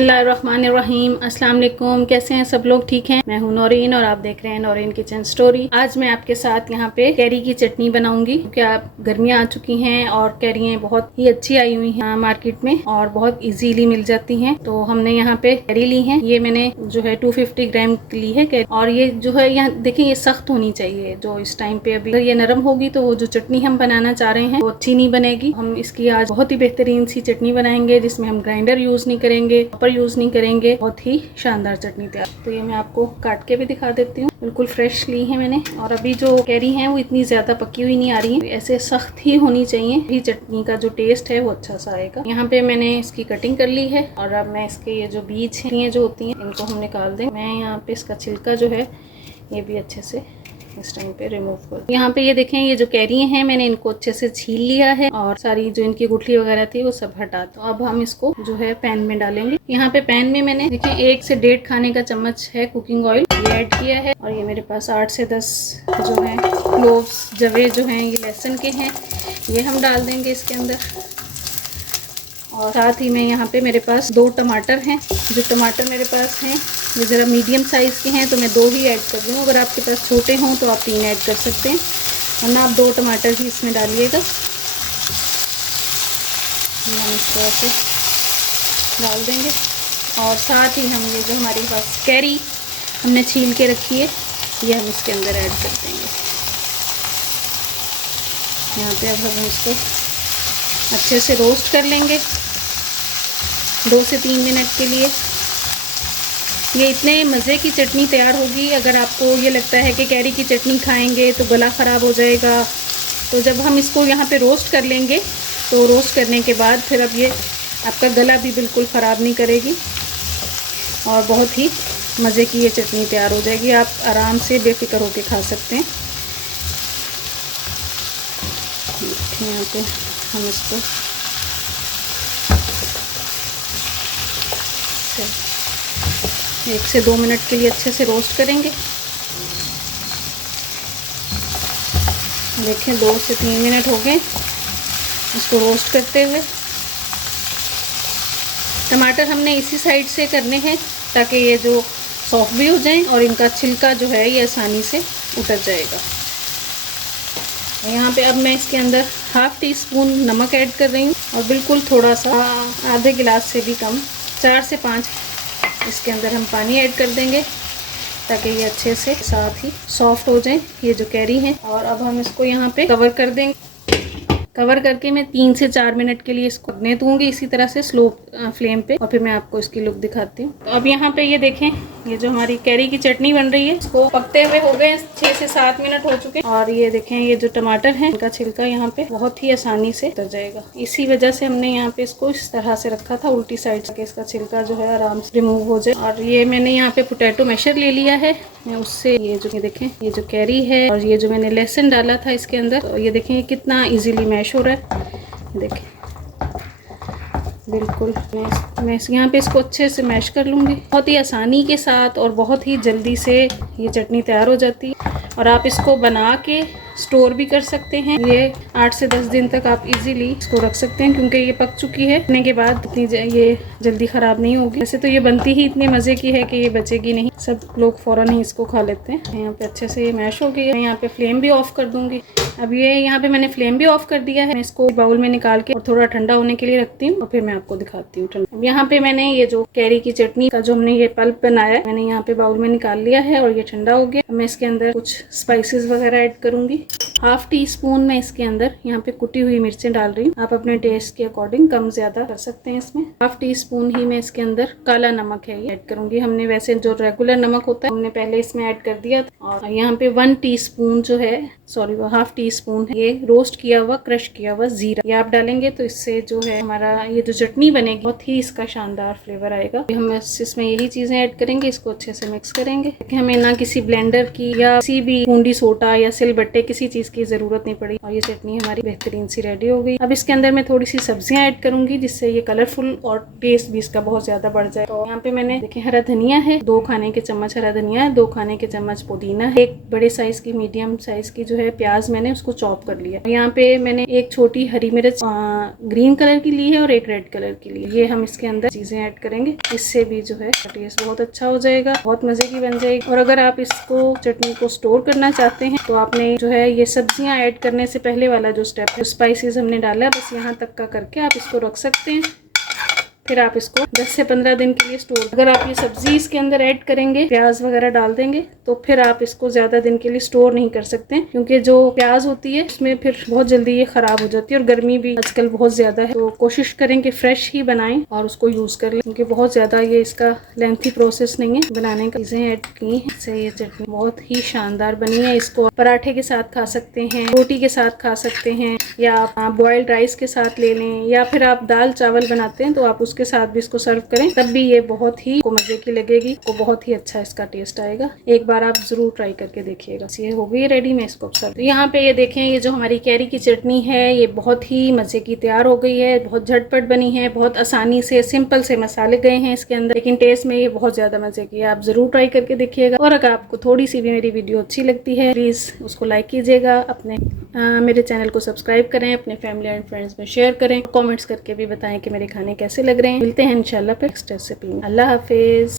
बिस्मिल्लाहिर्रहमानिर्रहीम। अस्सलाम वालेकुम। कैसे हैं सब लोग? ठीक हैं। मैं हूं नौरीन और आप देख रहे हैं नौरीन किचन स्टोरी। आज मैं आपके साथ यहाँ पे कैरी की चटनी बनाऊंगी क्योंकि आप गर्मियाँ आ चुकी हैं और कैरियाँ बहुत ही अच्छी आई हुई हैं मार्केट में और बहुत इजीली मिल जाती हैं। तो हमने यहाँ पे कैरी ली है। ये मैंने जो है 250 ग्राम ली है कैरी। और ये जो है यहाँ देखें ये सख्त होनी चाहिए जो इस टाइम पे। अभी अगर ये नरम होगी तो वो जो चटनी हम बनाना चाह रहे हैं वो अच्छी नहीं बनेगी। हम इसकी आज बहुत ही बेहतरीन सी चटनी बनाएंगे जिसमें हम ग्राइंडर यूज नहीं करेंगे, पर यूज नहीं करेंगे। बहुत ही शानदार चटनी तैयार। तो ये मैं आपको काट के भी दिखा देती हूँ। बिल्कुल फ्रेश ली है मैंने। और अभी जो कैरी है वो इतनी ज्यादा पकी हुई नहीं आ रही है, ऐसे सख्त ही होनी चाहिए। ये चटनी का जो टेस्ट है वो अच्छा सा आएगा। यहाँ पे मैंने इसकी कटिंग कर ली है और अब मैं इसके ये जो बीज हैं जो होती हैं इनको हम निकाल दें। मैं यहाँ पे इसका छिलका जो है ये भी अच्छे से इस टाइम पे रिमूव कर। यहाँ पे ये देखें ये जो कैरी हैं मैंने इनको अच्छे से छील लिया है और सारी जो इनकी गुठली वगैरह थी वो सब हटा। तो अब हम इसको जो है पैन में डालेंगे। यहाँ पे पैन में मैंने देखिए 1 से 1.5 खाने का चम्मच है कुकिंग ऑयल ये ऐड किया है। और ये मेरे पास 8 से 10 जो है क्लोव्स जवे जो हैं ये लहसुन के हैं, ये हम डाल देंगे इसके अंदर। और साथ ही में यहाँ पे मेरे पास 2 टमाटर हैं। जो टमाटर मेरे पास हैं ये ज़रा मीडियम साइज़ के हैं तो मैं 2 ही ऐड कर दूँ। अगर आपके पास छोटे हों तो आप 3 ऐड कर सकते हैं, वरना आप 2 टमाटर ही इसमें डालिएगा। हम इसको ऐसे डाल देंगे। और साथ ही हम ये जो हमारे पास कैरी हमने छील के रखी है ये हम इसके अंदर ऐड कर देंगे। यहाँ पे अब हम इसको अच्छे से रोस्ट कर लेंगे 2 से 3 मिनट के लिए। ये इतने मज़े की चटनी तैयार होगी। अगर आपको ये लगता है कि कैरी की चटनी खाएंगे तो गला ख़राब हो जाएगा, तो जब हम इसको यहाँ पे रोस्ट कर लेंगे तो रोस्ट करने के बाद फिर अब ये आपका गला भी बिल्कुल ख़राब नहीं करेगी और बहुत ही मज़े की ये चटनी तैयार हो जाएगी। आप आराम से बेफिक्र होकर खा सकते हैं। यहाँ पे हम इसको 1 से 2 मिनट के लिए अच्छे से रोस्ट करेंगे। देखें 2 से 3 मिनट हो गए इसको रोस्ट करते हुए। टमाटर हमने इसी साइड से करने हैं ताकि ये जो सॉफ्ट भी हो जाएं और इनका छिलका जो है ये आसानी से उतर जाएगा। यहाँ पे अब मैं इसके अंदर ½ टीस्पून नमक ऐड कर रही हूँ और बिल्कुल थोड़ा सा आधे गिलास से भी कम 4 से 5 इसके अंदर हम पानी ऐड कर देंगे ताकि ये अच्छे से साथ ही सॉफ्ट हो जाए ये जो कैरी है। और अब हम इसको यहाँ पे कवर कर देंगे। कवर करके मैं 3 से 4 मिनट के लिए इसको पकने दूंगी इसी तरह से स्लो फ्लेम पे, और फिर मैं आपको इसकी लुक दिखाती हूँ। तो अब यहाँ पे ये देखें ये जो हमारी कैरी की चटनी बन रही है इसको पकते हुए हो गए 6 से 7 मिनट हो चुके हैं। और ये देखें ये जो टमाटर है इनका छिलका यहाँ पे बहुत ही आसानी से उतर जाएगा। इसी वजह से हमने यहाँ पे इसको इस तरह से रखा था उल्टी साइड से, इसका छिलका जो है आराम से रिमूव हो जाए। और ये मैंने यहाँ पे पोटैटो मैशर ले लिया है, मैं उससे ये जो देखें ये जो कैरी है और ये जो मैंने लहसुन डाला था इसके अंदर, तो ये देखें कितना इजीली मैश हो रहा है। देखें बिल्कुल मैं यहाँ पे इसको अच्छे से मैश कर लूँगी। बहुत ही आसानी के साथ और बहुत ही जल्दी से ये चटनी तैयार हो जाती है। और आप इसको बना के स्टोर भी कर सकते हैं। ये 8 से 10 दिन तक आप इजीली इसको रख सकते हैं क्योंकि ये पक चुकी है। रखने के बाद इतनी ये जल्दी ख़राब नहीं होगी। वैसे तो ये बनती ही इतने मज़े की है कि ये बचेगी नहीं, सब लोग फ़ौरन ही इसको खा लेते हैं। यहाँ पे अच्छे से ये मैश हो गई है। मैं यहाँ पे फ्लेम भी ऑफ कर दूँगी। अब ये यहाँ पे मैंने फ्लेम भी ऑफ कर दिया है। मैं इसको बाउल में निकाल के और थोड़ा ठंडा होने के लिए रखती हूँ और फिर मैं आपको दिखाती हूँ ठंडा। अब यहाँ पे मैंने ये जो कैरी की चटनी का जो हमने ये पल्प बनाया है मैंने यहाँ पे बाउल में निकाल लिया है और ये ठंडा हो गया। मैं इसके अंदर कुछ स्पाइसेस वगैरह ऐड करूँगी। ½ टीस्पून मैं इसके अंदर यहाँ पे कुटी हुई मिर्चें डाल रही हूँ। आप अपने टेस्ट के अकॉर्डिंग कम ज्यादा कर सकते हैं इसमें। ½ टीस्पून ही मैं इसके अंदर काला नमक है ये ऐड करूँगी। हमने वैसे जो रेगुलर नमक होता है हमने पहले इसमें ऐड कर दिया था। और यहाँ पे 1 टीस्पून जो है वो ½ टीस्पून है ये रोस्ट किया हुआ क्रश किया हुआ जीरा, ये आप डालेंगे तो इससे जो है हमारा ये जो चटनी बनेगी बहुत ही इसका शानदार फ्लेवर आएगा। हम इसमें यही चीजें ऐड करेंगे, इसको अच्छे से मिक्स करेंगे। हमें ना किसी ब्लेंडर की या किसी भी कूंडी सोटा या सिलबट्टे किसी चीज इसकी ज़रूरत नहीं पड़ी और ये चटनी हमारी बेहतरीन सी रेडी हो गई। अब इसके अंदर मैं थोड़ी सी सब्जियां ऐड करूंगी जिससे ये कलरफुल और टेस्ट भी इसका बहुत ज़्यादा बढ़ जाए। तो यहाँ पे मैंने देखिए हरा धनिया है, 2 खाने के चम्मच हरा धनिया है, 2 खाने के चम्मच पुदीना है, एक बड़े साइज की मीडियम साइज की जो है प्याज मैंने उसको चॉप कर लिया। यहाँ पे मैंने एक छोटी हरी मिर्च ग्रीन कलर की ली है और एक रेड कलर की ली है। ये हम इसके अंदर चीजें ऐड करेंगे, इससे भी जो है टेस्ट बहुत अच्छा हो जाएगा, बहुत मजे की बन जाएगी। और अगर आप इसको चटनी को स्टोर करना चाहते हैं तो आपने जो है ये सब्जियां ऐड करने से पहले वाला जो स्टेप है, स्पाइसेस हमने डाला है, बस यहाँ तक का करके आप इसको रख सकते हैं। फिर आप इसको 10 से 15 दिन के लिए स्टोर। अगर आप ये सब्जी इसके अंदर ऐड करेंगे, प्याज वगैरह डाल देंगे, तो फिर आप इसको ज्यादा दिन के लिए स्टोर नहीं कर सकते, क्योंकि जो प्याज होती है उसमें फिर बहुत जल्दी ये खराब हो जाती है और गर्मी भी आजकल बहुत ज्यादा है। तो कोशिश करें कि फ्रेश ही बनाएं और उसको यूज कर लें, क्योंकि बहुत ज्यादा ये इसका लेंथी प्रोसेस नहीं है बनाने का। चीजें ऐड की हैं, इससे ये चटनी बहुत ही शानदार बनी है। इसको पराठे के साथ खा सकते हैं, रोटी के साथ खा सकते हैं, या आप बॉइल्ड राइस के साथ ले लें, या फिर आप दाल चावल बनाते हैं तो आप उसके साथ भी इसको सर्व करें, तब भी ये बहुत ही मजे की लगेगी, को बहुत ही अच्छा इसका टेस्ट आएगा। एक बार आप जरूर ट्राई करके देखिएगा। ये हो गई रेडी, मैं इसको सर्व। तो यहाँ पे ये देखें, ये जो हमारी कैरी की चटनी है ये बहुत ही मजे की तैयार हो गई है, बहुत झटपट बनी है, बहुत आसानी से सिंपल से मसाले गए हैं इसके अंदर, लेकिन टेस्ट में ये बहुत ज्यादा मजे की है। आप जरूर ट्राई करके देखिएगा। और अगर आपको थोड़ी सी भी मेरी वीडियो अच्छी लगती है प्लीज उसको लाइक कीजिएगा, अपने मेरे चैनल को सब्सक्राइब करें, अपने फैमिली एंड फ्रेंड्स में शेयर करें, कमेंट्स करके भी बताएं कि मेरे खाने कैसे लग रहे हैं। मिलते हैं इंशाल्लाह नेक्स्ट रेसिपी में। अल्लाह हाफिज।